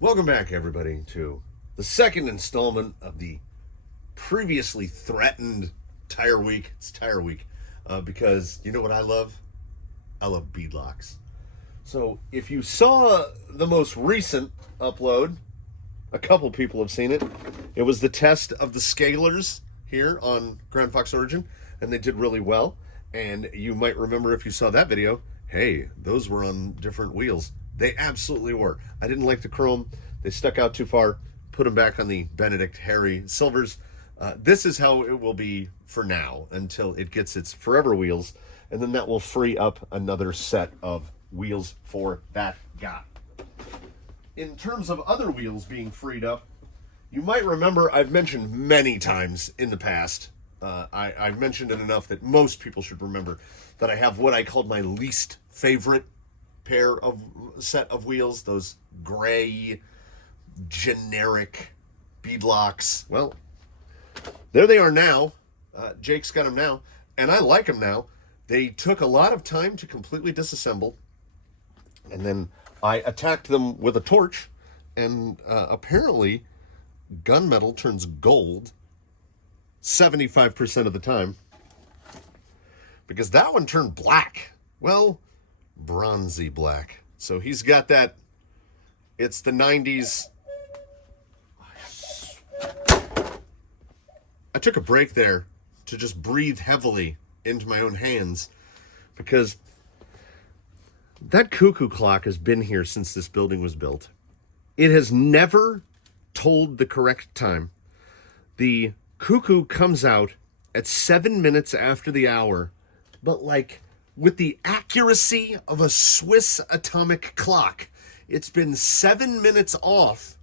Welcome back, everybody, to the second installment of the previously threatened Tire Week. It's Tire Week because you know what I love? I love beadlocks. So if you saw the most recent upload, a couple people have seen it. It was the test of the scalers here on Grand Fox Origin, and they did really well. And you might remember if you saw that video, hey, those were on different wheels. They absolutely were. I didn't like the chrome. They stuck out too far. Put them back on the Benedict Harry Silvers. This is how it will be for now until it gets its forever wheels. And then that will free up another set of wheels for that guy. In terms of other wheels being freed up, you might remember I've mentioned many times in the past, I've mentioned it enough that most people should remember that I have what I called my least favorite set of wheels, those gray, generic beadlocks. Well, there they are now. Jake's got them now, and I like them now. They took a lot of time to completely disassemble, and then I attacked them with a torch, and apparently gunmetal turns gold 75% of the time, because that one turned black. Well, bronzy black. So he's got that. It's the 90s. I took a break there to just breathe heavily into my own hands, because that cuckoo clock has been here since this building was built. It has never told the correct time. The cuckoo comes out at 7 minutes after the hour, but like with the accuracy of a Swiss atomic clock. It's been 7 minutes off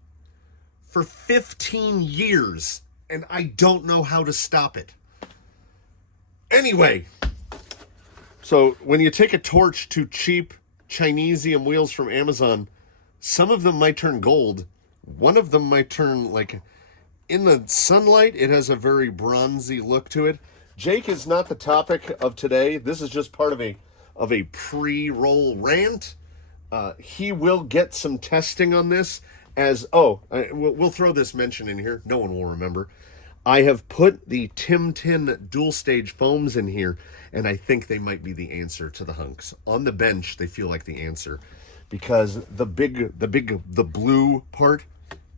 for 15 years, and I don't know how to stop it. Anyway, so when you take a torch to cheap Chinesium wheels from Amazon, some of them might turn gold. One of them might turn, like, in the sunlight, it has a very bronzy look to it. Jake is not the topic of today. This is just part of a pre-roll rant. He will get some testing on this we'll throw this mention in here. No one will remember. I have put the Tim Tin dual stage foams in here, and I think they might be the answer to the hunks. On the bench, they feel like the answer, because the blue part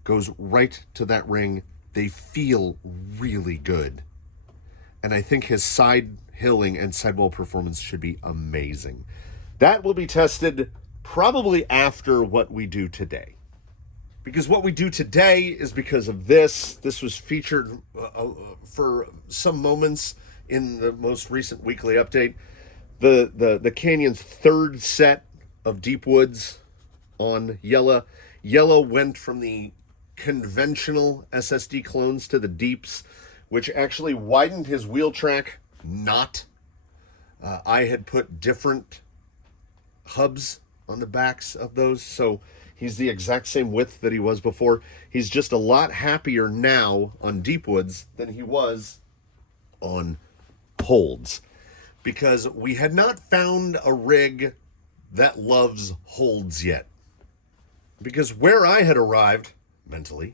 goes right to that ring. They feel really good. And I think his side hilling and sidewall performance should be amazing. That will be tested probably after what we do today. Because what we do today is because of this. This was featured for some moments in the most recent weekly update. The Canyon's third set of deep woods on Yellow. Yellow went from the conventional SSD clones to the deeps, which actually widened his wheel track. I had put different hubs on the backs of those, so he's the exact same width that he was before. He's just a lot happier now on deep woods than he was on holds, because we had not found a rig that loves holds yet. Because where I had arrived mentally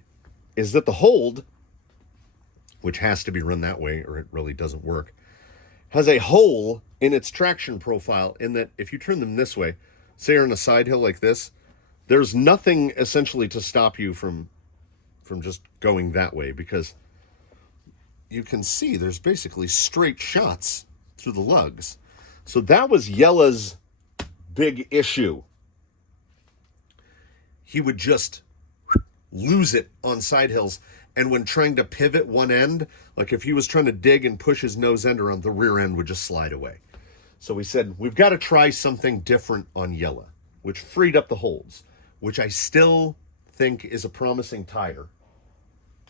is that the hold, which has to be run that way or it really doesn't work, has a hole in its traction profile, in that if you turn them this way, say you're on a side hill like this, there's nothing essentially to stop you from just going that way, because you can see there's basically straight shots through the lugs. So that was Yella's big issue. He would just lose it on side hills, and when trying to pivot one end, like if he was trying to dig and push his nose end around, the rear end would just slide away. So we said, we've got to try something different on Yella, which freed up the holds, which I still think is a promising tire.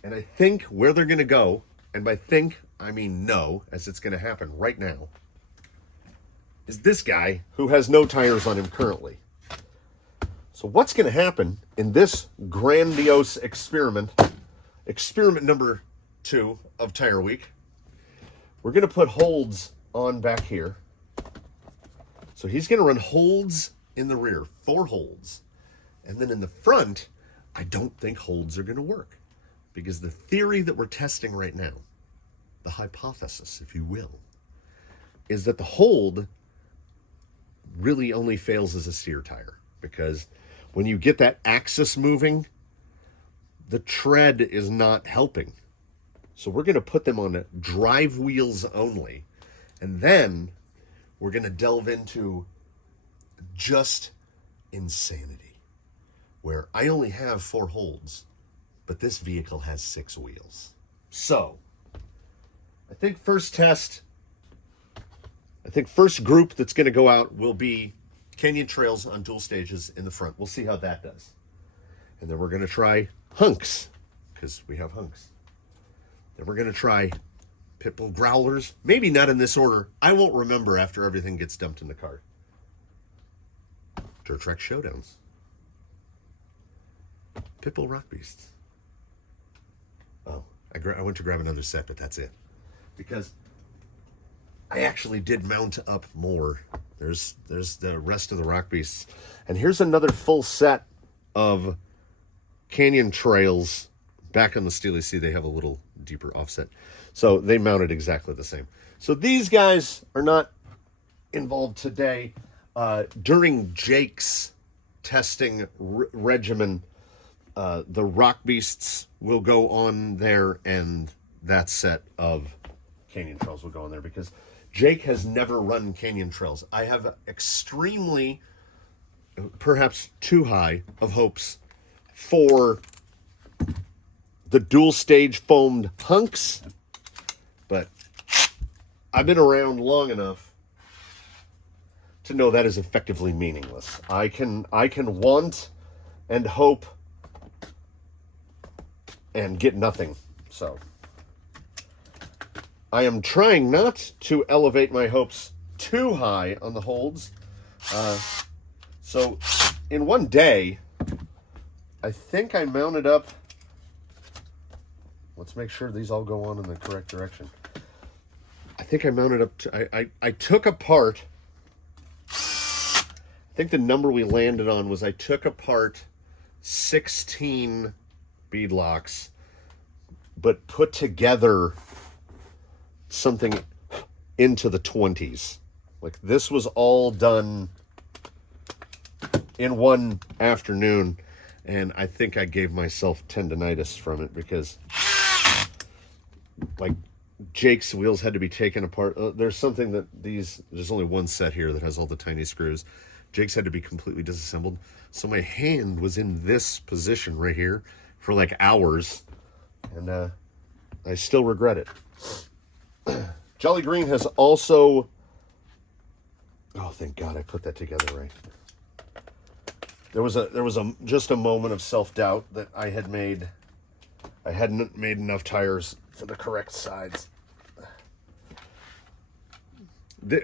And I think where they're going to go, and by think, I mean no, as it's going to happen right now, is this guy who has no tires on him currently. So what's going to happen in this grandiose experiment number 2 of Tire Week, we're going to put holds on back here. So he's going to run holds in the rear, 4 holds. And then in the front, I don't think holds are going to work, because the theory that we're testing right now, the hypothesis, if you will, is that the hold really only fails as a steer tire, because when you get that axis moving, the tread is not helping. So we're going to put them on drive wheels only, and then we're going to delve into just insanity, where I only have 4 holds, but this vehicle has 6 wheels. So I think first group that's going to go out will be Canyon Trails on dual stages in the front. We'll see how that does. And then we're going to try hunks, because we have hunks. Then we're going to try Pitbull Growlers. Maybe not in this order. I won't remember after everything gets dumped in the cart. Dirt Track Showdowns. Pitbull Rock Beasts. Oh, I went to grab another set, but that's it. Because I actually did mount up more. There's the rest of the Rock Beasts. And here's another full set of Canyon Trails back on the Steely C. They have a little deeper offset. So they mounted exactly the same. So these guys are not involved today. During Jake's testing regimen, the Rock Beasts will go on there, and that set of Canyon Trails will go on there, because Jake has never run Canyon Trails. I have extremely, perhaps too high, of hopes for the dual stage foamed hunks, but I've been around long enough to know that is effectively meaningless. I can want and hope and get nothing. So I am trying not to elevate my hopes too high on the holds. So in one day, I think I mounted up. Let's make sure these all go on in the correct direction. I think I mounted up to, I took apart, I think the number we landed on was I took apart 16 beadlocks, but put together something into the 20s. Like, this was all done in one afternoon, and I think I gave myself tendinitis from it, because like Jake's wheels had to be taken apart. There's something that there's only one set here that has all the tiny screws. Jake's had to be completely disassembled. So my hand was in this position right here for like hours, and I still regret it. Jolly Green has also, oh, thank God I put that together right. There was just a moment of self-doubt that I hadn't made enough tires for the correct sides.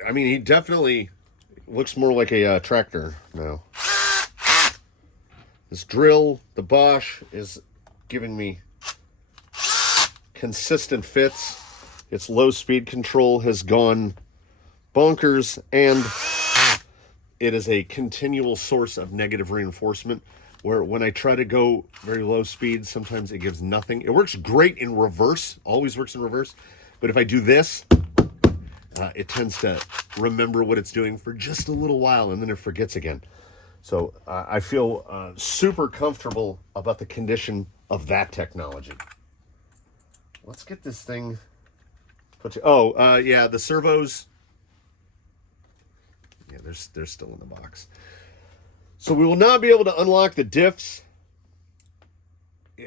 I mean, he definitely looks more like a tractor now. This drill, the Bosch, is giving me consistent fits. Its low speed control has gone bonkers, and it is a continual source of negative reinforcement, where when I try to go very low speed, sometimes it gives nothing. It works great in reverse, always works in reverse, but if I do this, it tends to remember what it's doing for just a little while, and then it forgets again. So I feel super comfortable about the condition of that technology. Let's get this thing put to, yeah, the servos, yeah, they're still in the box. So we will not be able to unlock the diffs.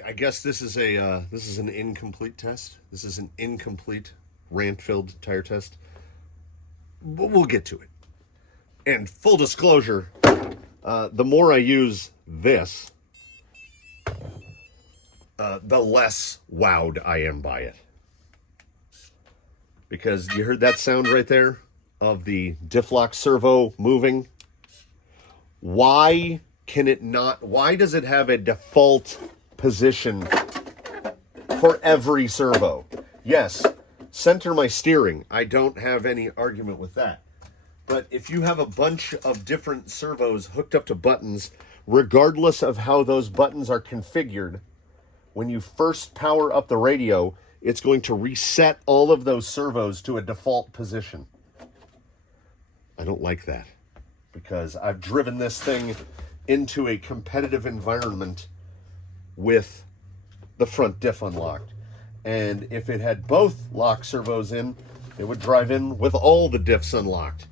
I guess this is an incomplete test. This is an incomplete rant-filled tire test. But we'll get to it. And full disclosure, the more I use this, the less wowed I am by it. Because you heard that sound right there of the diff lock servo moving. Why does it have a default position for every servo? Yes, center my steering. I don't have any argument with that. But if you have a bunch of different servos hooked up to buttons regardless of how those buttons are configured, when you first power up the radio, it's going to reset all of those servos to a default position. I don't like that because I've driven this thing into a competitive environment with the front diff unlocked. And if it had both lock servos in, it would drive in with all the diffs unlocked.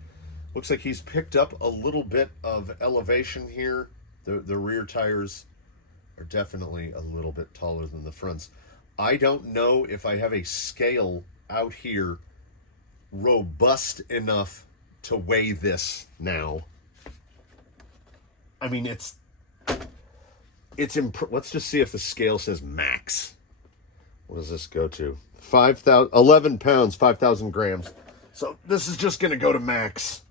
Looks like he's picked up a little bit of elevation here. The rear tires are definitely a little bit taller than the fronts. I don't know if I have a scale out here robust enough to weigh this now. I mean, let's just see if the scale says max. What does this go to? 11 pounds, 5,000 grams. So this is just going to go to max.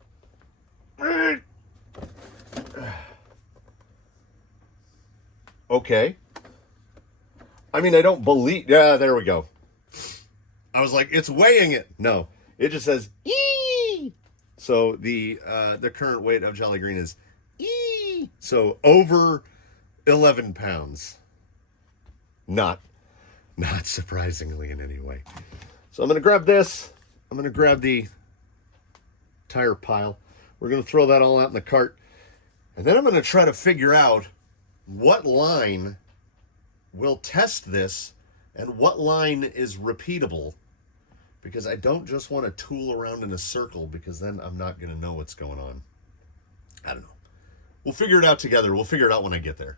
Okay. I mean, I don't believe... Yeah, there we go. I was like, it's weighing it. No, it just says, E. So the current weight of Jolly Green is E. So over 11 pounds. Not surprisingly in any way. So I'm going to grab this. I'm going to grab the tire pile. We're going to throw that all out in the cart. And then I'm going to try to figure out what line will test this and what line is repeatable. Because I don't just want to tool around in a circle because then I'm not going to know what's going on. I don't know. We'll figure it out together. We'll figure it out when I get there.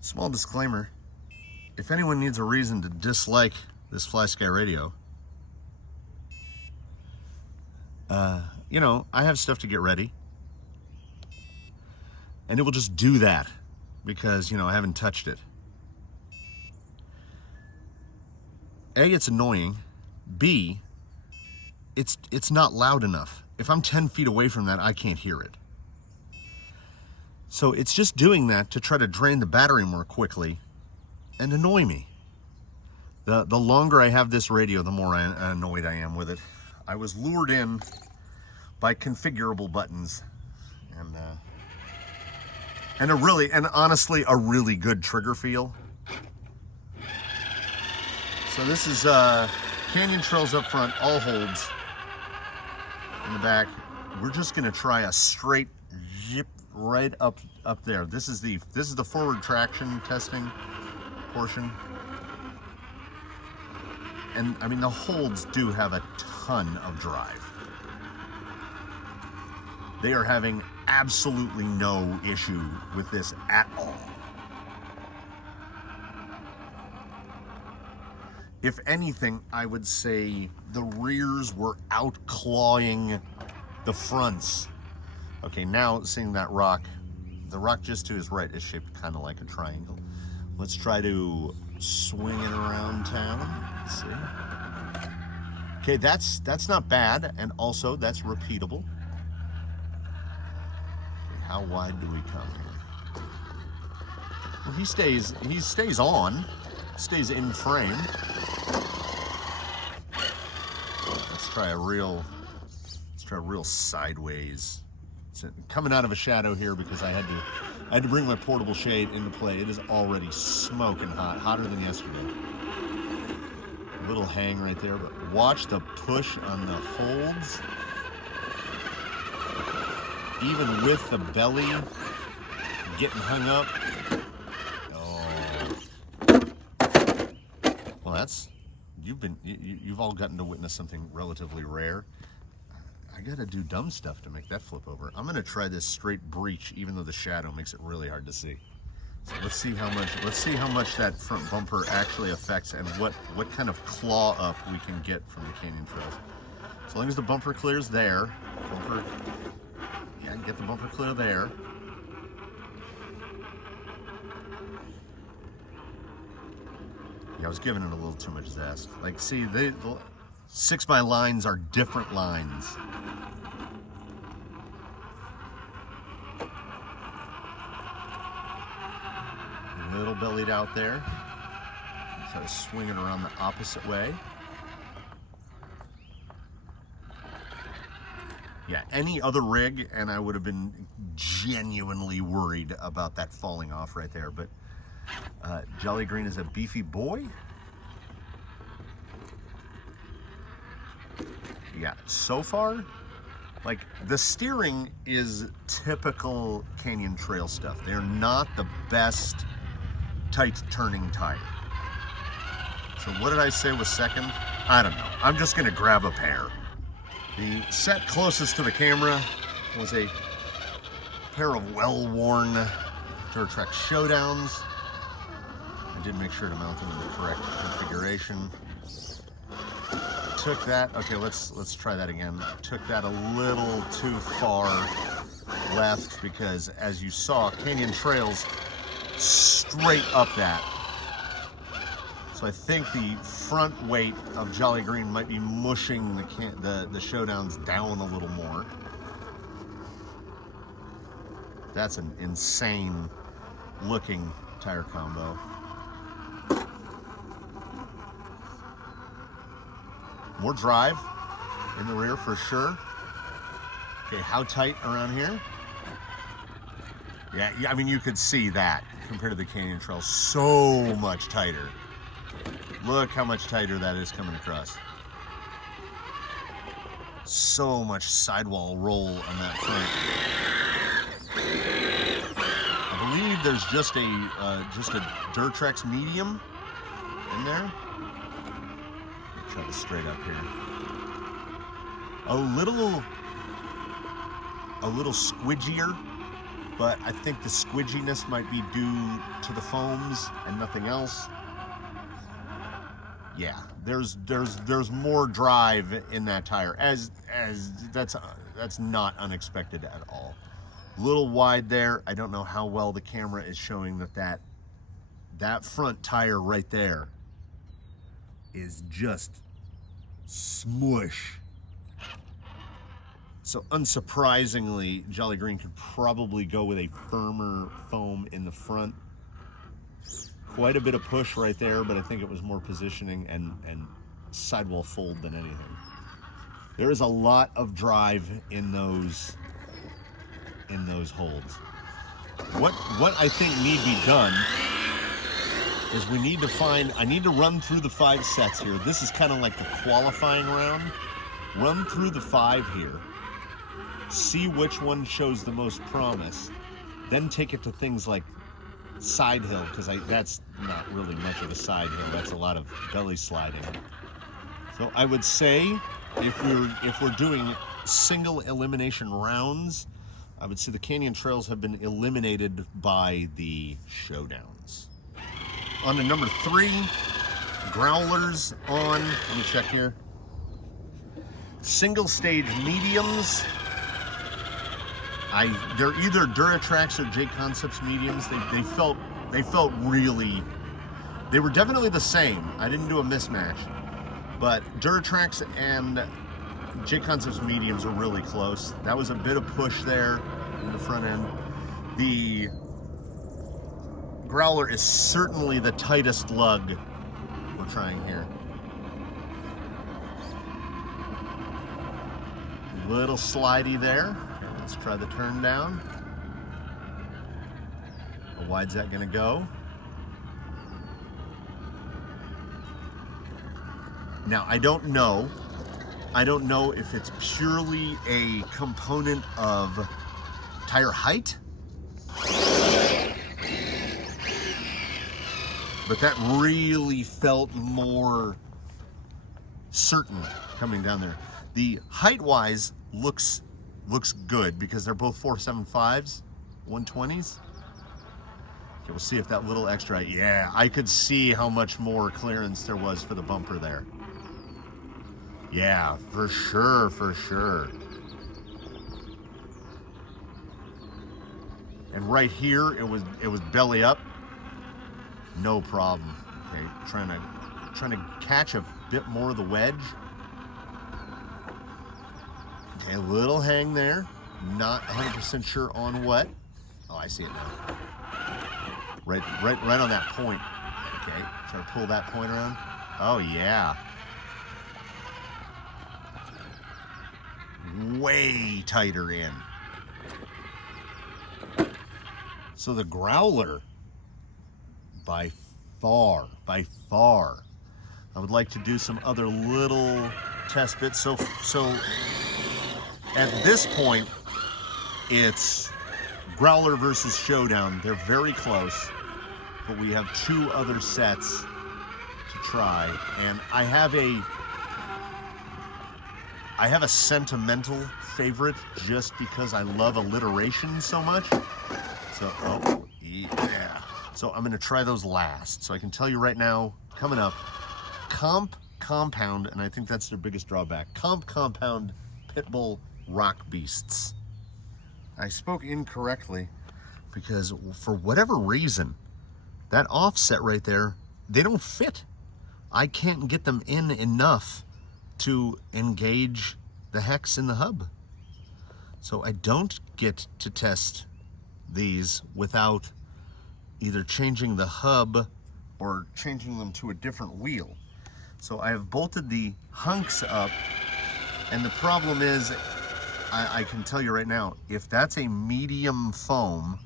Small disclaimer. If anyone needs a reason to dislike this FlySky radio, I have stuff to get ready. And it will just do that because, I haven't touched it. A, it's annoying. B, it's not loud enough. If I'm 10 feet away from that, I can't hear it. So it's just doing that to try to drain the battery more quickly and annoy me. The longer I have this radio, the more annoyed I am with it. I was lured in by configurable buttons and honestly a really good trigger feel. So this is Canyon Trails up front, all holds in the back. We're just gonna try a straight zip right up there. This is the forward traction testing portion. And I mean, the holds do have a ton of drive. They are having absolutely no issue with this at all. If anything, I would say the rears were outclawing the fronts. Okay, now seeing that rock, the rock just to his right is shaped kind of like a triangle. Let's try to swing it around town. Let's see. Okay, that's not bad, and also that's repeatable. Okay, how wide do we come here? Well, he stays on, stays in frame. Let's try a real sideways. So coming out of a shadow here because I had to bring my portable shade into play. It is already smoking hot, hotter than yesterday. A little hang right there, but watch the push on the holds. Even with the belly getting hung up. Oh. Well, you've all gotten to witness something relatively rare. I gotta do dumb stuff to make that flip over. I'm gonna try this straight breech, even though the shadow makes it really hard to see. So let's see how much that front bumper actually affects and what kind of claw up we can get from the Canyon Trails. As long as the bumper clears there, get the bumper clear there. Yeah, I was giving it a little too much zest. Like, see, the 6x lines are different lines. A little bellied out there. Try to swing it around the opposite way. Yeah, any other rig, and I would have been genuinely worried about that falling off right there. But Jolly Green is a beefy boy. Yeah, so far, like, the steering is typical Canyon Trail stuff. They're not the best tight turning tire. So what did I say was second? I don't know. I'm just gonna grab a pair. The set closest to the camera was a pair of well-worn Trail Showdowns. I did make sure to mount them in the correct configuration. Took that, okay, let's try that again. Took that a little too far left because, as you saw, Canyon Trails straight up that. So I think the front weight of Jolly Green might be mushing the Showdowns down a little more. That's an insane looking tire combo. More drive in the rear for sure. Okay, how tight around here? Yeah, I mean, you could see that compared to the Canyon Trail, so much tighter. Look how much tighter that is coming across. So much sidewall roll on that front. I believe there's just a Durtrex medium in there. Try this straight up here. A little squidgier, but I think the squidginess might be due to the foams and nothing else. Yeah, there's more drive in that tire, as that's not unexpected at all. A little wide there. I don't know how well the camera is showing that front tire right there is just smush. So unsurprisingly, Jolly Green could probably go with a firmer foam in the front. Quite a bit of push right there, but I think it was more positioning and sidewall fold than anything. There is a lot of drive in those holds. What I think need be done is I need to run through the 5 sets here. This is kind of like the qualifying round. Run through the 5 here. See which one shows the most promise. Then take it to things like side hill, because that's not really much of a side hill. That's a lot of belly sliding. So I would say if we're doing single elimination rounds, I would say the Canyon Trails have been eliminated by the Showdowns. On to number 3, Growlers on, let me check here. Single stage mediums. They're either Duratrax or J Concepts mediums. They felt really, they were definitely the same. I didn't do a mismatch, but Duratrax and J Concepts mediums are really close. That was a bit of push there in the front end. The Growler is certainly the tightest lug we're trying here. Little slidey there. Let's try the turn down. How wide's that gonna go? Now, I don't know if it's purely a component of tire height, but that really felt more certain coming down there. The height-wise looks good because they're both 475s, 120s. Okay, we'll see if that little extra, yeah, I could see how much more clearance there was for the bumper there. Yeah, for sure, for sure. And right here, it was belly up, no problem. Okay, trying to catch a bit more of the wedge. Okay, a little hang there. Not 100% sure on what. Oh, I see it now. Right on that point. Okay, try to pull that point around. Oh yeah. way tighter in. So the Growler, by far, I would like to do some other little test bits. So at this point, it's Growler versus Showdown. They're very close, but we have 2 other sets to try. And I have a sentimental favorite just because I love alliteration so much. So, oh, yeah. So I'm gonna try those last. So I can tell you right now, coming up, Compound, and I think that's their biggest drawback, Compound Pitbull Rock Beasts. I spoke incorrectly because for whatever reason, that offset right there, they don't fit. I can't get them in enough to engage the hex in the hub. So I don't get to test these without either changing the hub or changing them to a different wheel. So I have bolted the hunks up, and the problem is, I can tell you right now, if that's a medium foam,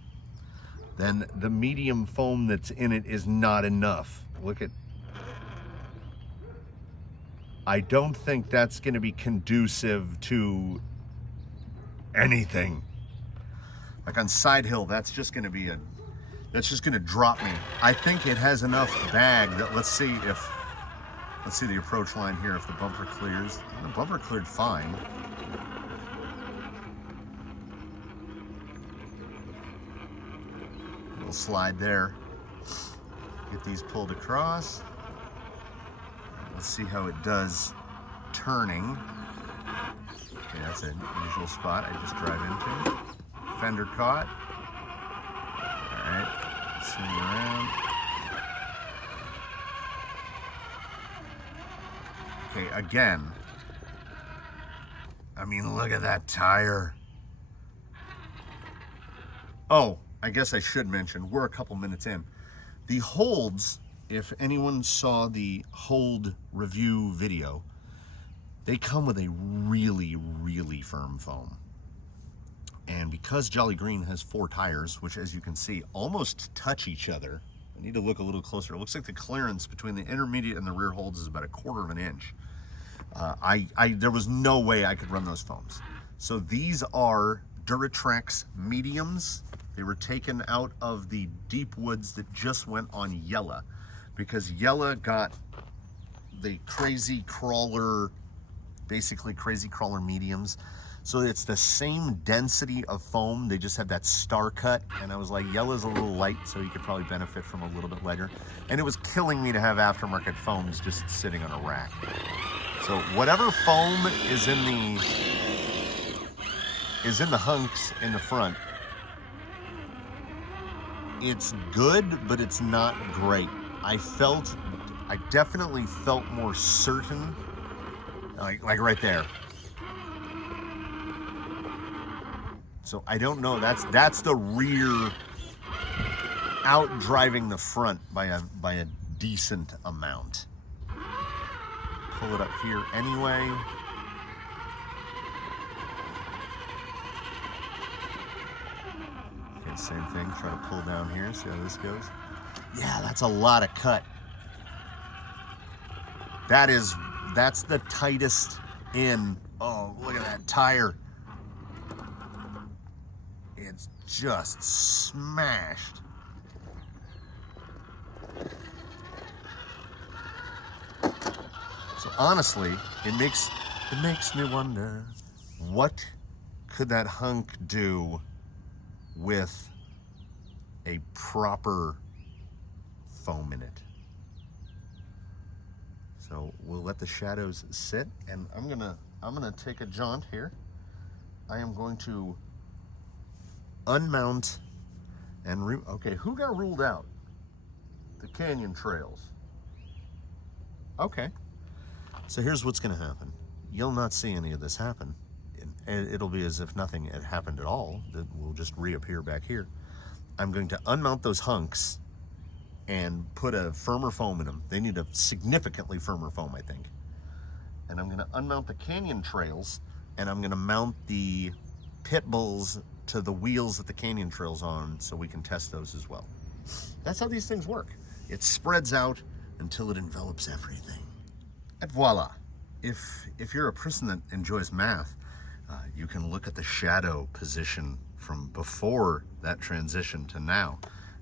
then the medium foam that's in it is not enough. Look at, I don't think that's gonna be conducive to anything. Like on Side Hill, that's just gonna be that's just gonna drop me. I think it has enough bag that, let's see the approach line here, if the bumper clears. The bumper cleared fine. Little slide there. Get these pulled across. Let's see how it does turning. Okay, that's an usual spot I just drive into. Fender caught. All right, swing around. Okay, again. I mean, look at that tire. Oh, I guess I should mention, we're a couple minutes in. The holds, if anyone saw the hold review video, they come with a really, really firm foam. And because Jolly Green has 4 tires, which as you can see, almost touch each other, I need to look a little closer. It looks like the clearance between the intermediate and the rear holds is about 1/4 of an inch. There was no way I could run those foams. So these are Duratrex mediums. They were taken out of the deep woods that just went on Yella, because Yella got the crazy crawler, basically crazy crawler mediums. So it's the same density of foam, they just have that star cut, and I was like, Yella's a little light, so you could probably benefit from a little bit lighter. And it was killing me to have aftermarket foams just sitting on a rack. So whatever foam is in the hunks in the front, it's good, but it's not great. I definitely felt more certain, like right there. So I don't know, that's the rear out driving the front by a decent amount. Pull it up here anyway. Okay, same thing, try to pull down here, see how this goes. Yeah, that's a lot of cut. That's the tightest in. Oh, look at that tire. It's just smashed. So honestly, it makes me wonder, what could that hunk do with a proper foam in it? So we'll let the shadows sit, and I'm gonna take a jaunt here. I am going to unmount and okay, who got ruled out? The canyon trails. Okay, so here's what's gonna happen. You'll not see any of this happen. It'll be as if nothing had happened at all. That will just reappear back here. I'm going to unmount those hunks and put a firmer foam in them. They need a significantly firmer foam, I think. And I'm gonna unmount the canyon trails and I'm gonna mount the pit bulls to the wheels that the canyon trail's on so we can test those as well. That's how these things work. It spreads out until it envelops everything. And voila. If you're a person that enjoys math, you can look at the shadow position from before that transition to now,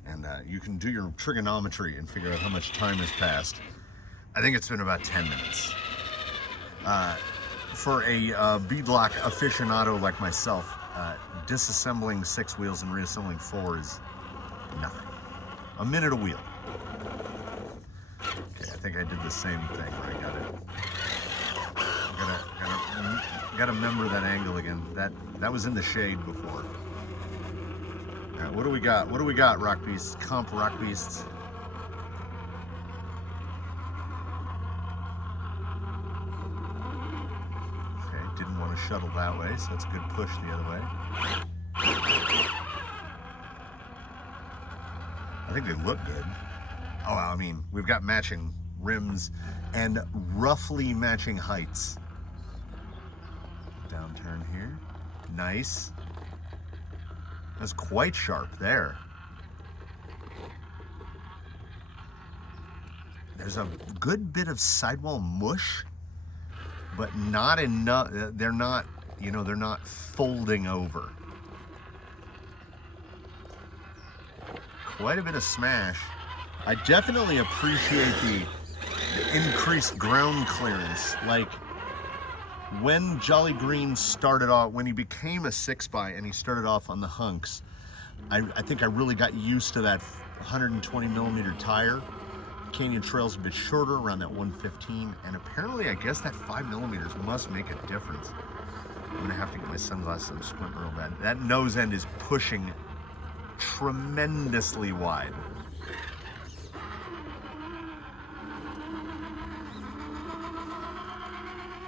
and you can do your trigonometry and figure out how much time has passed. I think it's been about 10 minutes. For a beadlock aficionado like myself, disassembling 6 wheels and reassembling 4 is nothing. A minute a wheel. Okay, I think I did the same thing where I got it. Gotta remember that angle again. That was in the shade before. All right, what do we got? What do we got, Rock Beasts? Comp Rock Beasts. Okay, didn't want to shuttle that way, so that's a good push the other way. I think they look good. Oh, I mean, we've got matching rims and roughly matching heights. Downturn here. Nice. That's quite sharp there. There's a good bit of sidewall mush, but not enough. They're not, they're not folding over. Quite a bit of smash. I definitely appreciate the increased ground clearance. Like when Jolly Green started off, when he became a 6x and he started off on the hunks, I think I really got used to that 120 millimeter tire. Canyon Trail's a bit shorter, around that 115, and apparently I guess that 5 millimeters must make a difference. I'm gonna have to get my sunglasses and squint real bad. That nose end is pushing tremendously wide.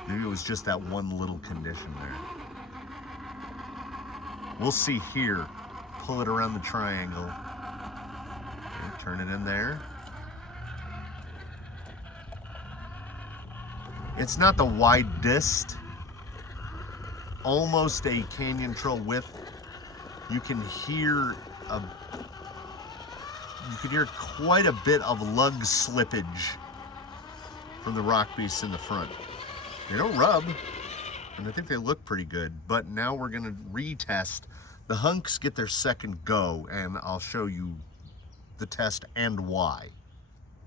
Maybe it was just that one little condition there. We'll see here. Pull it around the triangle. Okay, turn it in there. It's not the widest. Almost a canyon trail width. You can hear quite a bit of lug slippage from the Rock Beasts in the front. They don't rub, and I think they look pretty good, but now we're gonna retest. The hunks get their second go, and I'll show you the test and why.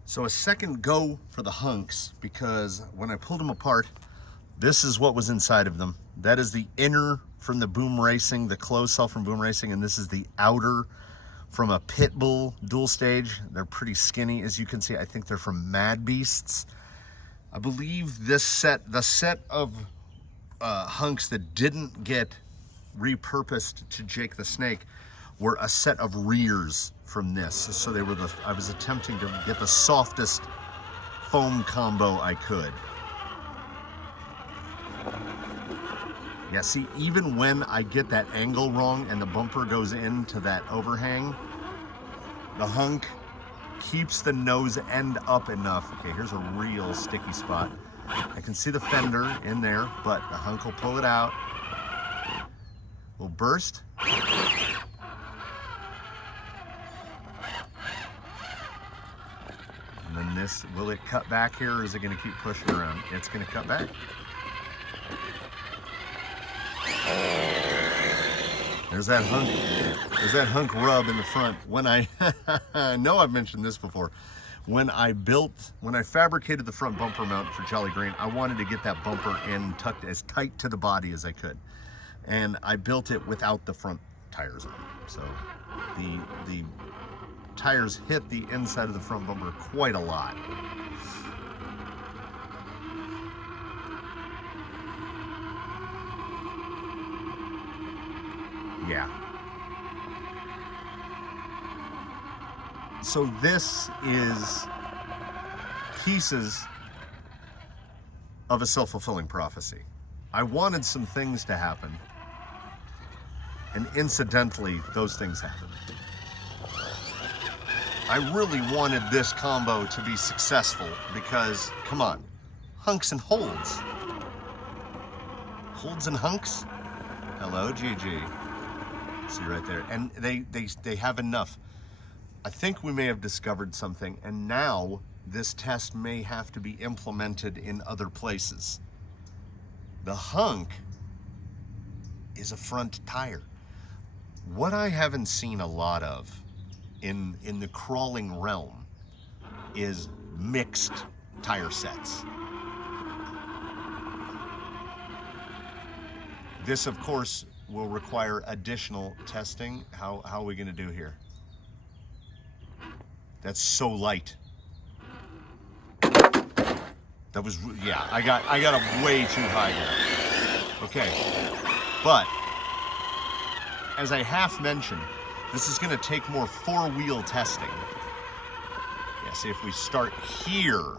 So a second go for the hunks, because when I pulled them apart, this is what was inside of them. That is the inner from the Boom Racing, the closed cell from Boom Racing, and this is the outer from a Pitbull dual stage. They're pretty skinny, as you can see. I think they're from Mad Beasts. I believe this set, the set of hunks that didn't get repurposed to Jake the Snake, were a set of rears from this. So they were I was attempting to get the softest foam combo I could. Yeah, see, even when I get that angle wrong and the bumper goes into that overhang, the hunk keeps the nose end up enough. Okay, here's a real sticky spot. I can see the fender in there, but the hunk will pull it out. Will burst. And then this, will it cut back here, or is it gonna keep pushing around? It's gonna cut back. There's that hunk rub in the front. When I know I've mentioned this before. When I fabricated the front bumper mount for Jolly Green, I wanted to get that bumper in tucked as tight to the body as I could. And I built it without the front tires on. So the tires hit the inside of the front bumper quite a lot. Yeah. So this is pieces of a self-fulfilling prophecy. I wanted some things to happen, and incidentally, those things happened. I really wanted this combo to be successful because, come on, hunks and holds. Holds and hunks. Hello, GG. See right there. And they have enough. I think we may have discovered something, and now this test may have to be implemented in other places. The hunk is a front tire. What I haven't seen a lot of in the crawling realm is mixed tire sets. This, of course, will require additional testing. How are we gonna do here? That's so light. That was, yeah, I got up way too high there. Okay, but as I half mentioned, this is gonna take more four-wheel testing. Yeah, see if we start here.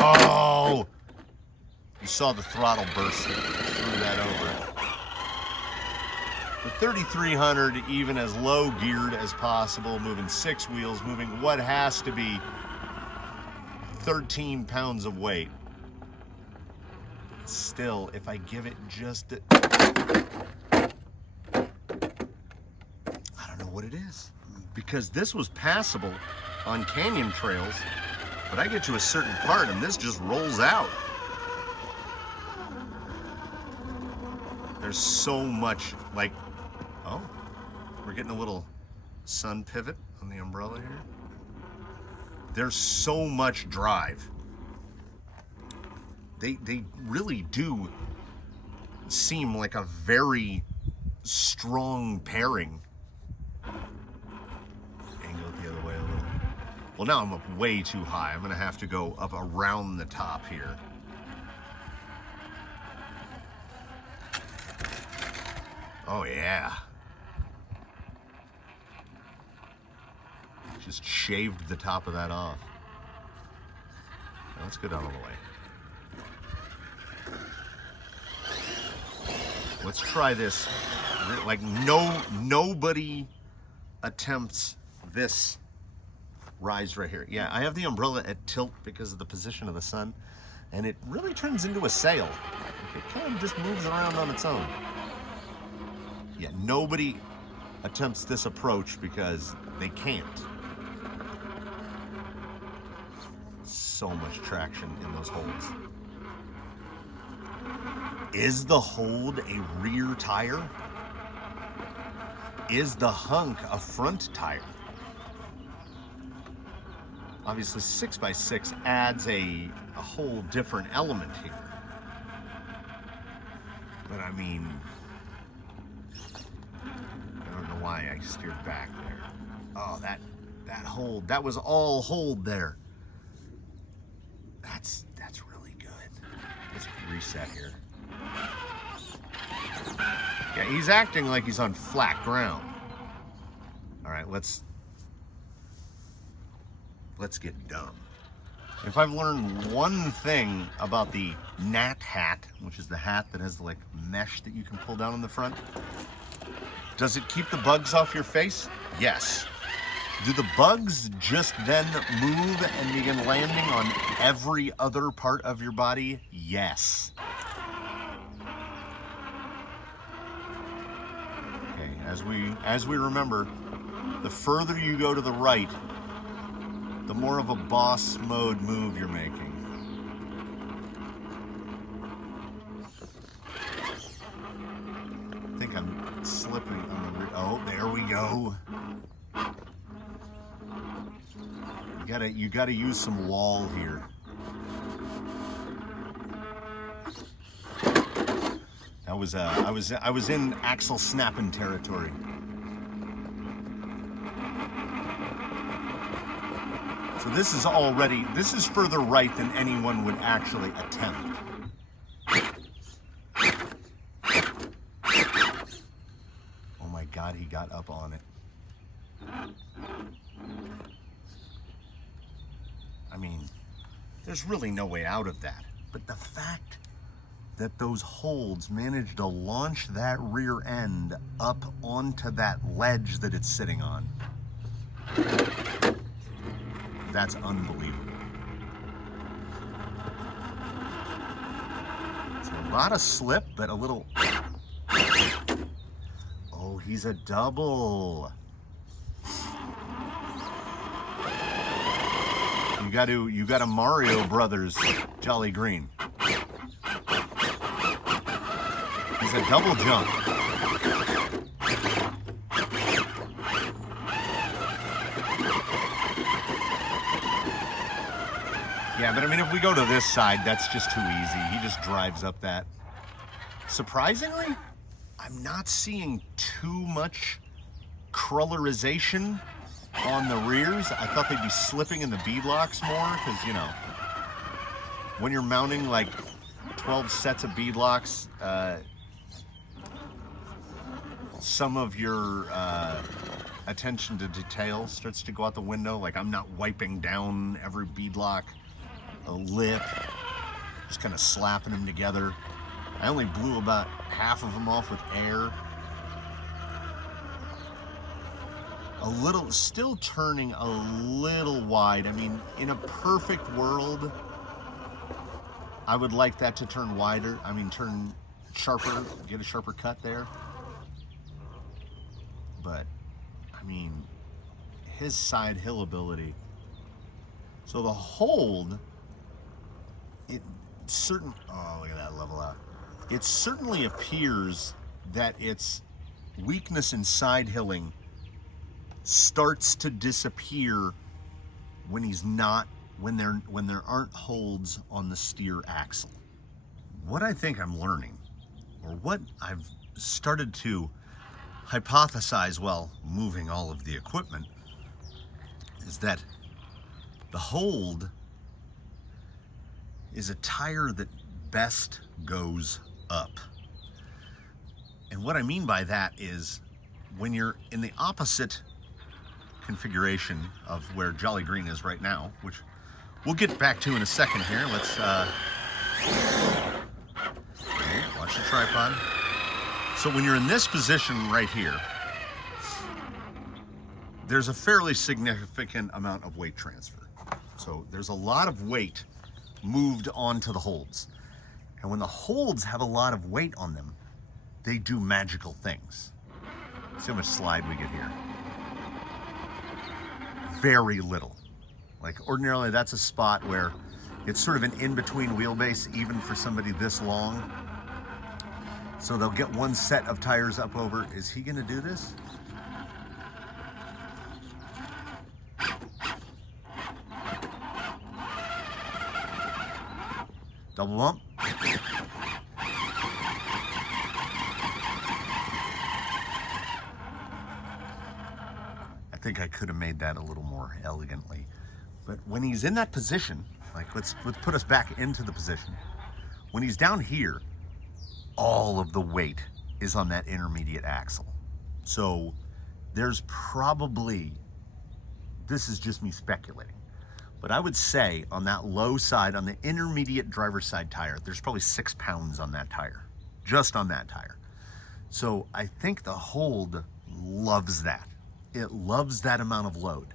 Oh! You saw the throttle burst, threw that over. The 3300, even as low geared as possible, moving 6 wheels, moving what has to be 13 pounds of weight. Still, if I give it just I don't know what it is. Because this was passable on canyon trails, but I get to a certain part and this just rolls out. There's so much, like, oh, we're getting a little sun pivot on the umbrella here. There's so much drive. They really do seem like a very strong pairing. Angle it the other way a little. Well, now I'm up way too high. I'm gonna have to go up around the top here. Oh yeah. Just shaved the top of that off. Now let's go down all the way. Let's try this. Like nobody attempts this rise right here. Yeah, I have the umbrella at tilt because of the position of the sun, and it really turns into a sail. It kind of just moves around on its own. Yeah, nobody attempts this approach because they can't. So much traction in those holds. Is the hold a rear tire? Is the hunk a front tire? Obviously 6x6 adds a whole different element here. But I mean, I don't know why I steered back there. Oh, that hold, that was all hold there. That's really good. Let's reset here. Yeah, he's acting like he's on flat ground. All right, let's get dumb. If I've learned one thing about the Nat hat, which is the hat that has the like mesh that you can pull down in the front, does it keep the bugs off your face? Yes. Do the bugs just then move and begin landing on every other part of your body? Yes. Okay, as we remember, the further you go to the right, the more of a boss mode move you're making. I think I'm slipping on the oh, there we go. You gotta use some wall here. That was I was in axle snapping territory. So this is further right than anyone would actually attempt. Oh my God, he got up on it. I mean, there's really no way out of that. But the fact that those holds managed to launch that rear end up onto that ledge that it's sitting on, that's unbelievable. A lot of slip, but a little... Oh, he's a double. You got a Mario Brothers Jolly Green. He's a double jump. Yeah, but I mean, if we go to this side, that's just too easy. He just drives up that. Surprisingly, I'm not seeing too much crawlerization on the rears. I thought they'd be slipping in the beadlocks more because, you know, when you're mounting like 12 sets of beadlocks, some of your attention to detail starts to go out the window. Like, I'm not wiping down every beadlock, a lip, just kind of slapping them together. I only blew about half of them off with air. A little, still turning a little wide. I mean, in a perfect world, I would like that to turn wider. I mean, turn sharper, get a sharper cut there. But, I mean, his side hill ability. So the hold, oh, look at that level out. It certainly appears that its weakness in side hilling starts to disappear when when there aren't holds on the steer axle. What I think I'm learning, or what I've started to hypothesize while moving all of the equipment, is that the hold is a tire that best goes up. And what I mean by that is when you're in the opposite configuration of where Jolly Green is right now, which we'll get back to in a second here. Let's okay, watch the tripod. So when you're in this position right here, there's a fairly significant amount of weight transfer. So there's a lot of weight moved onto the holds. And when the holds have a lot of weight on them, they do magical things. See how much slide we get here. Very little. Like ordinarily that's a spot where it's sort of an in-between wheelbase even for somebody this long. So they'll get one set of tires up over. Is he gonna do this? Double bump. I think I could have made that a little more elegantly. But when he's in that position, like let's put us back into the position. When he's down here, all of the weight is on that intermediate axle. So there's probably, this is just me speculating, but I would say on that low side, on the intermediate driver's side tire, there's probably 6 pounds on that tire, just on that tire. So I think the hold loves that. It loves that amount of load.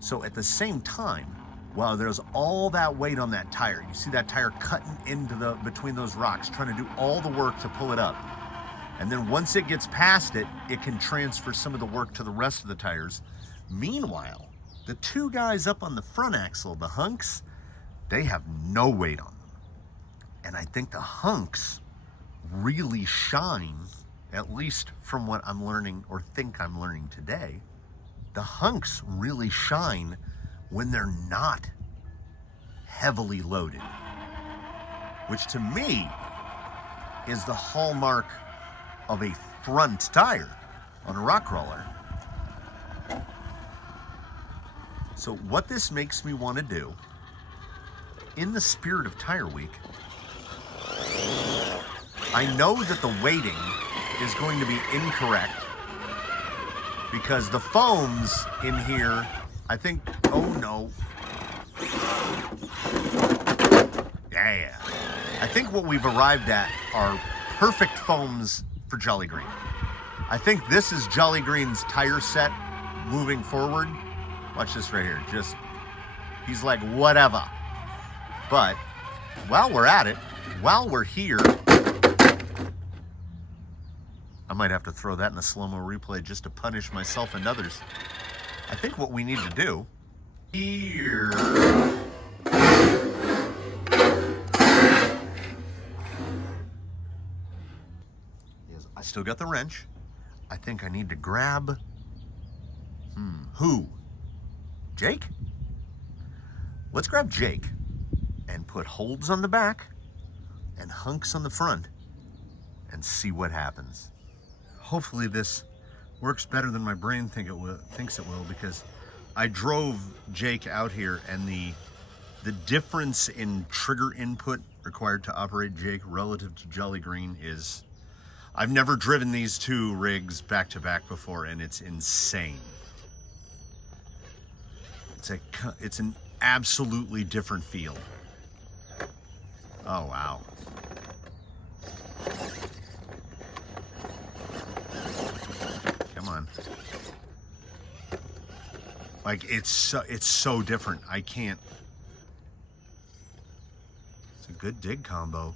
So at the same time, while there's all that weight on that tire, you see that tire cutting into between those rocks, trying to do all the work to pull it up. And then once it gets past it, it can transfer some of the work to the rest of the tires. Meanwhile, the two guys up on the front axle, the hunks, they have no weight on them. And I think the hunks really shine, at least from what I'm learning or think I'm learning today, the hunks really shine when they're not heavily loaded, which to me is the hallmark of a front tire on a rock crawler. So what this makes me want to do, in the spirit of Tire Week, I know that the weighting is going to be incorrect because the foams in here, I think, oh no. Yeah. I think what we've arrived at are perfect foams for Jolly Green. I think this is Jolly Green's tire set moving forward. Watch this right here. Just, he's like, whatever. But while we're at it, while we're here, I might have to throw that in the slow-mo replay just to punish myself and others. I think what we need to do here is, I still got the wrench. I think I need to grab, who? Jake? Let's grab Jake and put holds on the back and hunks on the front and see what happens. Hopefully this works better than my brain thinks it will, because I drove Jake out here, and the difference in trigger input required to operate Jake relative to Jolly Green is, I've never driven these two rigs back to back before, and it's insane. It's an absolutely different feel. Oh wow. Come on. Like, it's so different. I can't. It's a good dig combo.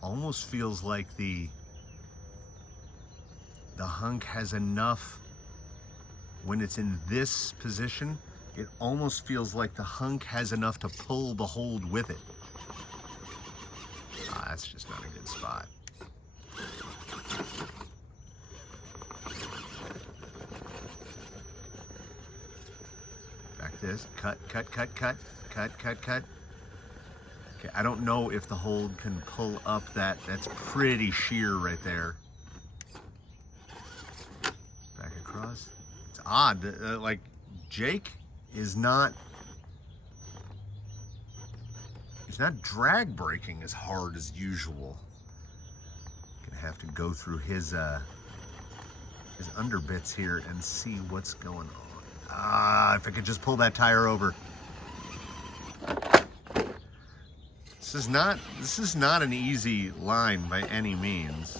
Almost feels like the hunk has enough, when it's in this position, it almost feels like the hunk has enough to pull the hold with it. That's just not a good spot. Back this, cut. Okay, I don't know if the hold can pull up that. That's pretty sheer right there. Back across. It's odd. Like, Jake is not. He's not drag braking as hard as usual. Gonna have to go through his underbits here and see what's going on. If I could just pull that tire over. This is not an easy line by any means.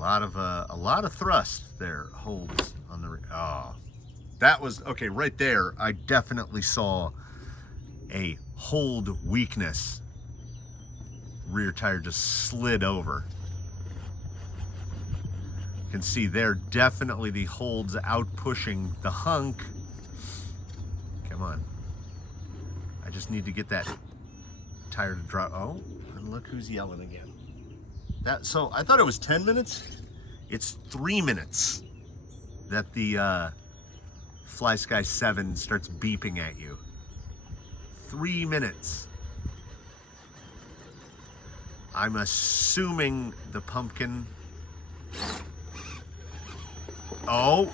A lot of thrust there. Holds on the. Oh, that was okay right there. I definitely saw a hold weakness. Rear tire just slid over. You can see there, definitely the holds out pushing the hunk. Come on. I just need to get that tire to drop. Oh, and look who's yelling again. So I thought it was 10 minutes. It's 3 minutes that the Fly Sky 7 starts beeping at you. 3 minutes. I'm assuming the pumpkin. Oh.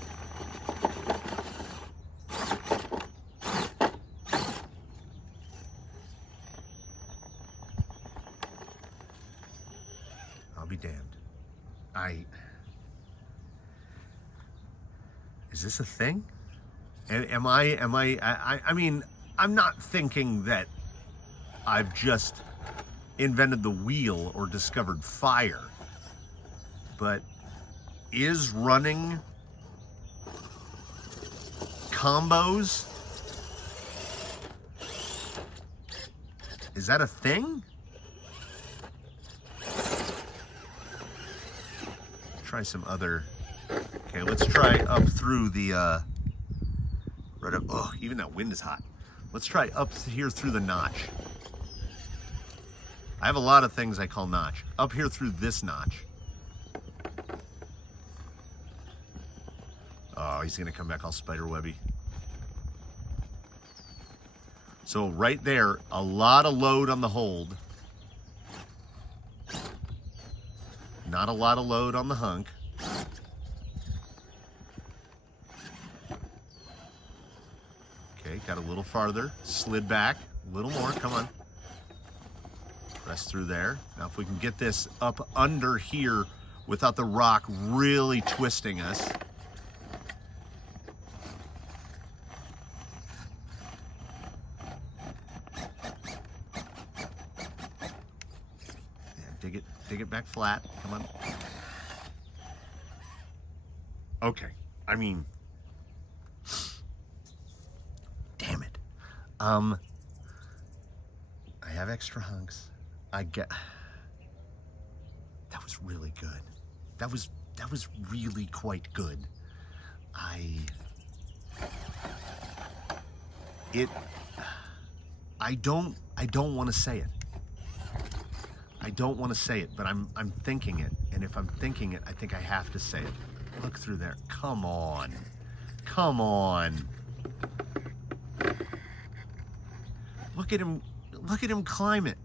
I'll be damned. Is this a thing? I mean, I'm not thinking that I've just invented the wheel or discovered fire, but is running combos, is that a thing? Try some other. Okay, let's try up through the right up. Oh, even that wind is hot. Let's try up here through the notch. I have a lot of things I call notch. Up here through this notch. Oh, he's gonna come back all spiderwebby. So right there, a lot of load on the hold. Not a lot of load on the hunk. Okay, got a little farther, slid back, a little more, come on. Press through there. Now if we can get this up under here without the rock really twisting us. Take it back flat. Come on. Okay. I mean, damn it. I have extra hunks. That was really good. That was really quite good. I don't want to say it. I don't want to say it, but I'm thinking it. And if I'm thinking it, I think I have to say it. Look through there. Come on. Come on. Look at him. Look at him climb it.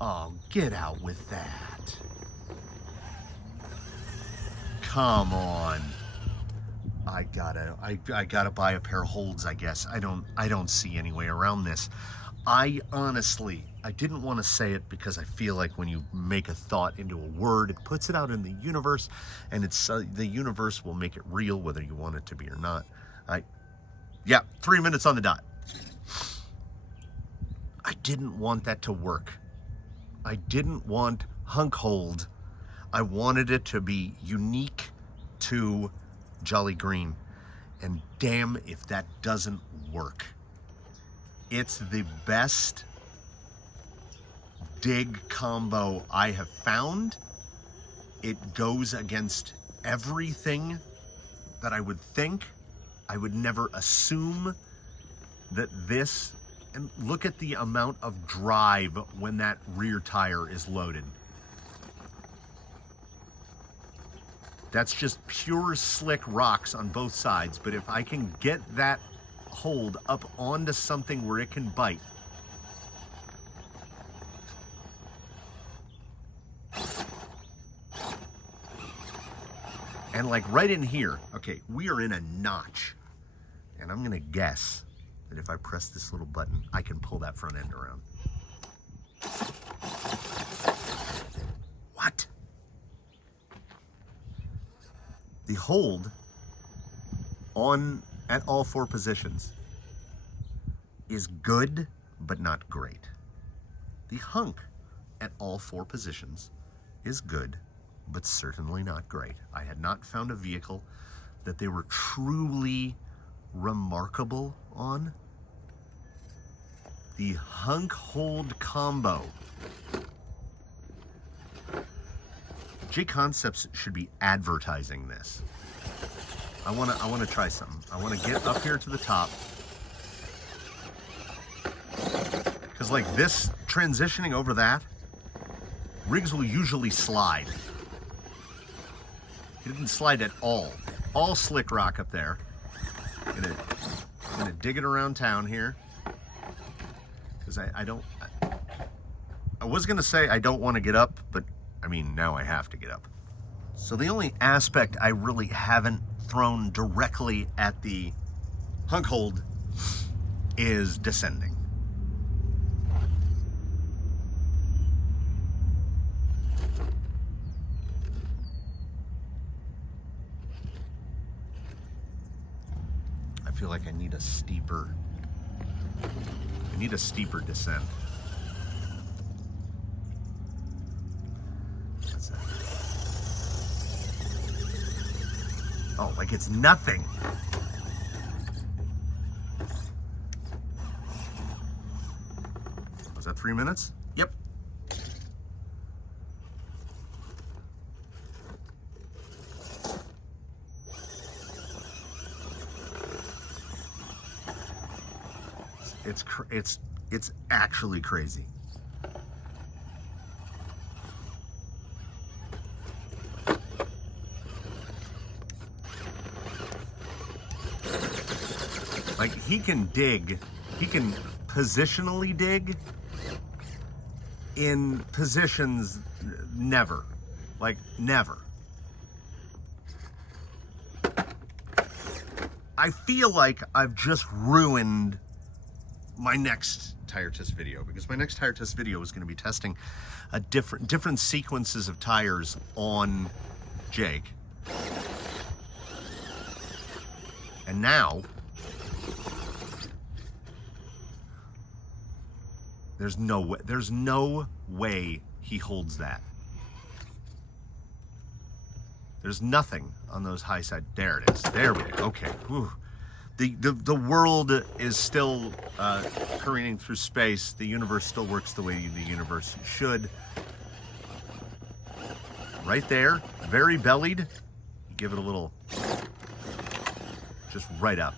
Oh, get out with that. Come on. I gotta buy a pair of holds, I guess. I don't see any way around this. I honestly didn't want to say it because I feel like when you make a thought into a word, it puts it out in the universe, and it's the universe will make it real whether you want it to be or not. Yeah, 3 minutes on the dot. I didn't want that to work. I didn't want Hunk Hold. I wanted it to be unique to Jolly Green. And damn if that doesn't work. It's the best dig combo I have found. It goes against everything that I would think. I would never assume that this, and look at the amount of drive when that rear tire is loaded. That's just pure slick rocks on both sides, but if I can get that hold up onto something where it can bite, and like right in here, okay, we are in a notch, and I'm gonna guess that if I press this little button, I can pull that front end around. What? The hold on at all 4 positions is good, but not great. The hunk at all 4 positions is good, but certainly not great. I had not found a vehicle that they were truly remarkable on. The Hunk Hold combo. J Concepts should be advertising this. I wanna try something. I wanna get up here to the top. Cause like this, transitioning over that, rigs will usually slide. It didn't slide at all. All slick rock up there. Gonna dig it around town here. Cause I was gonna say I don't wanna get up, but I mean, now I have to get up. So the only aspect I really haven't thrown directly at the Hunk Hold is descending. I feel like I need a steeper descent. Oh, like it's nothing. Was that 3 minutes? Yep. It's actually crazy. Like he can positionally dig in positions never. I feel like I've just ruined my next tire test video, because my next tire test video is going to be testing a different sequences of tires on Jake. And now There's no way. There's no way he holds that. There's nothing on those high side. There it is. There we go. Okay. Whew. The world is still careening through space. The universe still works the way the universe should. Right there, very bellied. Give it a little, just right up.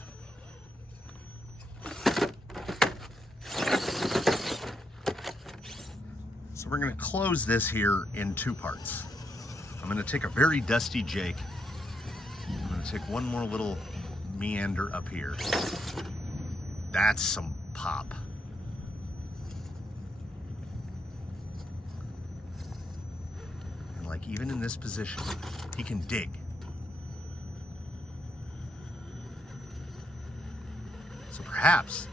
So we're gonna close this here in 2 parts. I'm gonna take a very dusty Jake. I'm gonna take one more little meander up here. That's some pop. And like even in this position, he can dig. So perhaps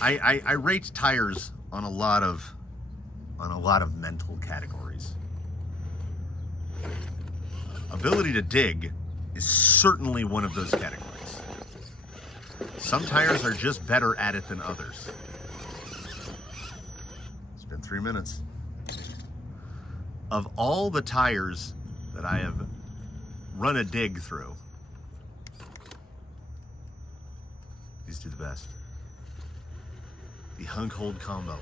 I rate tires on a lot of mental categories. Ability to dig is certainly one of those categories. Some tires are just better at it than others. It's been 3 minutes. Of all the tires that I have run a dig through, these do the best. The Hunk Hold combo.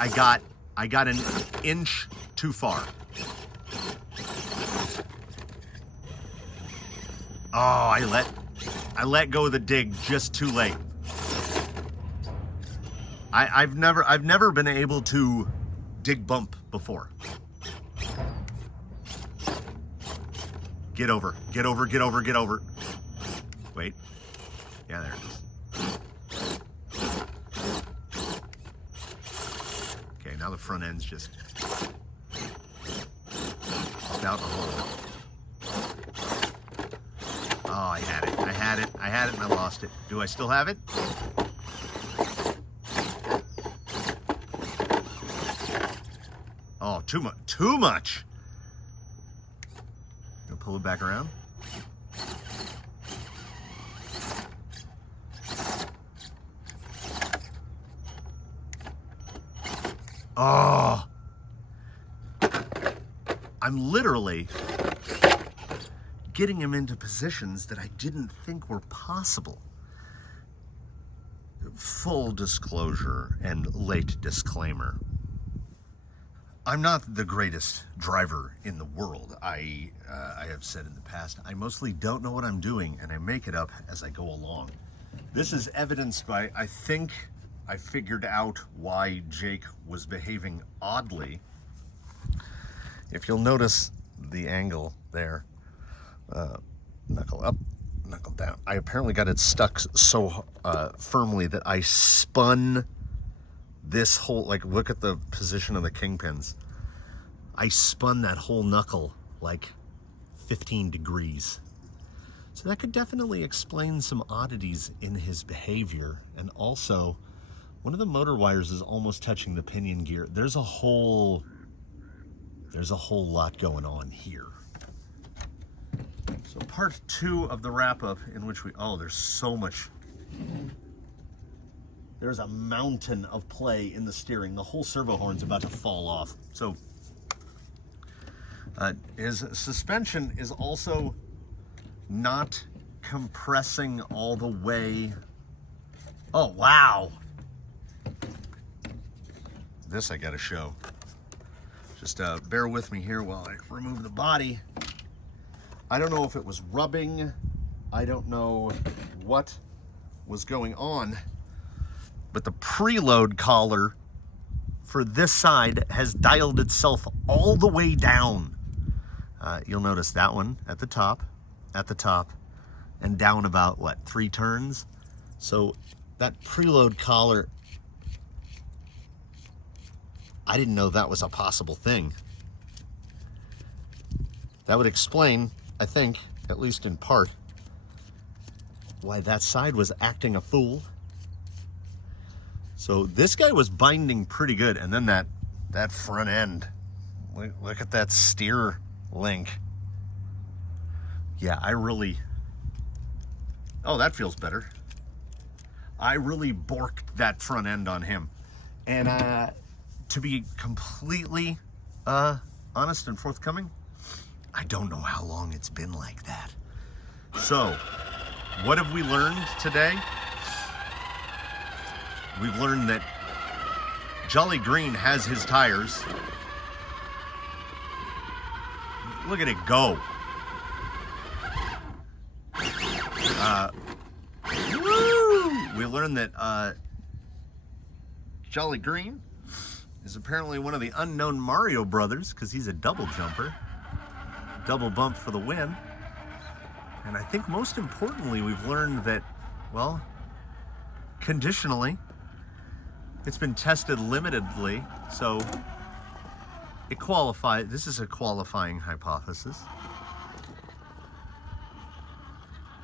I got an inch too far. Oh, I let go of the dig just too late. I've never been able to dig bump before. Get over. Wait. Yeah, there it is. Okay, now the front end's just out in the hole. Oh, I had it and I lost it. Do I still have it? Oh, too much. Gonna pull it back around. Oh, I'm literally getting him into positions that I didn't think were possible. Full disclosure and late disclaimer. I'm not the greatest driver in the world. I have said in the past, I mostly don't know what I'm doing and I make it up as I go along. This is evidenced by, I think I figured out why Jake was behaving oddly. If you'll notice the angle there, knuckle up, knuckle down. I apparently got it stuck so firmly that I spun this whole, like, look at the position of the kingpins. I spun that whole knuckle like 15 degrees. So that could definitely explain some oddities in his behavior. And also, one of the motor wires is almost touching the pinion gear. There's a whole lot going on here. So part 2 of the wrap-up in which there's so much. There's a mountain of play in the steering. The whole servo horn's about to fall off. So his suspension is also not compressing all the way. Oh, wow. This I gotta show. Just bear with me here while I remove the body. I don't know if it was rubbing. I don't know what was going on. But the preload collar for this side has dialed itself all the way down. You'll notice that one at the top, and down about, 3 turns? So that preload collar, I didn't know that was a possible thing. That would explain, I think, at least in part, why that side was acting a fool. So this guy was binding pretty good, and then that that front end. Look at that steer link. Yeah, oh, that feels better. I really borked that front end on him. And to be completely honest and forthcoming, I don't know how long it's been like that. So, what have we learned today? We've learned that Jolly Green has his tires. Look at it go. We learned that Jolly Green is apparently one of the unknown Mario brothers because he's a double jumper. Double bump for the win. And I think most importantly, we've learned that, well, conditionally, it's been tested limitedly, so it qualifies. This is a qualifying hypothesis.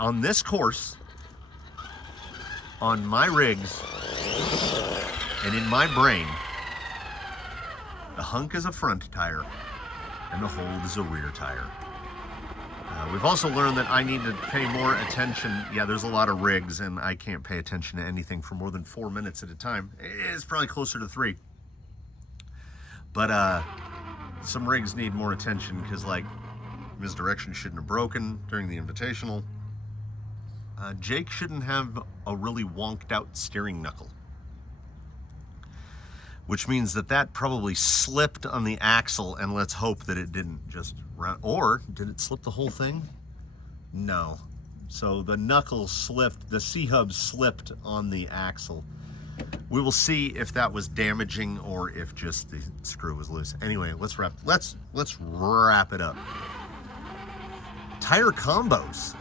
On this course, on my rigs, and in my brain, the hunk is a front tire, and the hold is a rear tire. We've also learned that I need to pay more attention. Yeah, there's a lot of rigs, and I can't pay attention to anything for more than 4 minutes at a time. It's probably closer to 3. But some rigs need more attention because, like, misdirection shouldn't have broken during the invitational. Jake shouldn't have a really wonked out steering knuckle, which means that probably slipped on the axle, and let's hope that it didn't just run. Or did it slip the whole thing? No. So the knuckle slipped, the C-hub slipped on the axle. We will see if that was damaging or if just the screw was loose. Anyway, let's wrap it up. Tire combos.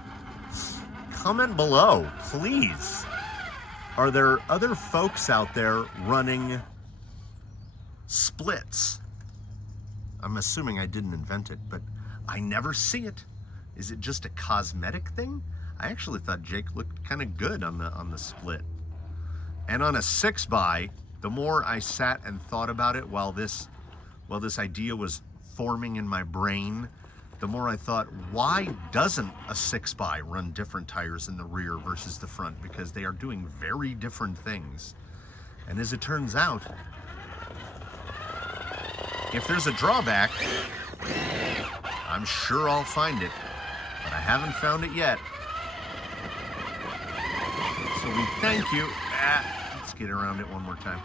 Comment below, please. Are there other folks out there running splits? I'm assuming I didn't invent it, but I never see it. Is it just a cosmetic thing? I actually thought Jake looked kind of good on the split. And on a 6x, the more I sat and thought about it while this idea was forming in my brain, the more I thought, why doesn't a 6x run different tires in the rear versus the front? Because they are doing very different things. And as it turns out, if there's a drawback, I'm sure I'll find it, but I haven't found it yet. So we thank you. Let's get around it one more time.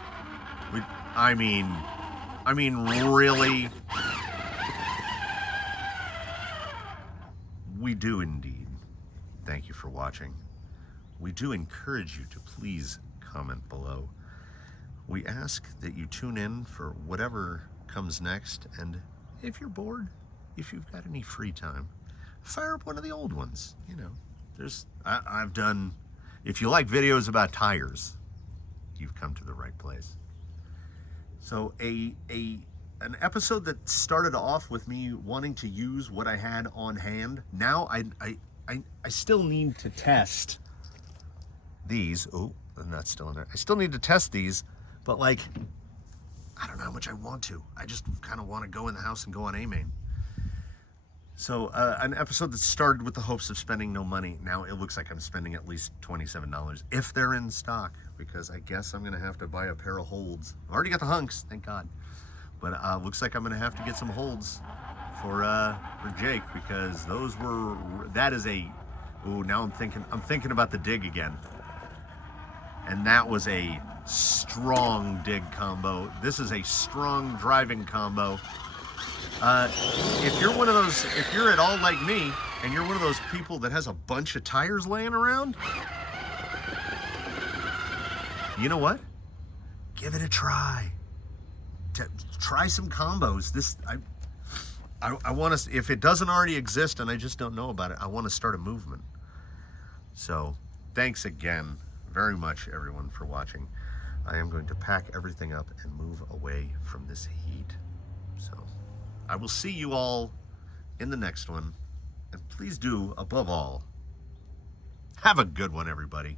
I mean, really? We do indeed. Thank you for watching. We do encourage you to please comment below. We ask that you tune in for whatever comes next, and if you're bored, if you've got any free time, fire up one of the old ones. You know, I've done, if you like videos about tires, you've come to the right place. So an episode that started off with me wanting to use what I had on hand. Now I still need to test these. Oh, and that's still in there. I still need to test these, but like, I don't know how much I want to. I just kind of want to go in the house and go on A-main. So an episode that started with the hopes of spending no money. Now it looks like I'm spending at least $27 if they're in stock, because I guess I'm going to have to buy a pair of holds. I've already got the hunks, thank God. But looks like I'm going to have to get some holds for Jake, because that is a, ooh, now I'm thinking about the dig again. And that was a strong dig combo. This is a strong driving combo. If you're one of those, if you're at all like me, and you're one of those people that has a bunch of tires laying around, you know what? Give it a try. Try some combos. I want to, if it doesn't already exist and I just don't know about it, I want to start a movement. So thanks again very much, everyone, for watching. I am going to pack everything up and move away from this heat. So I will see you all in the next one. And please do, above all, have a good one, everybody.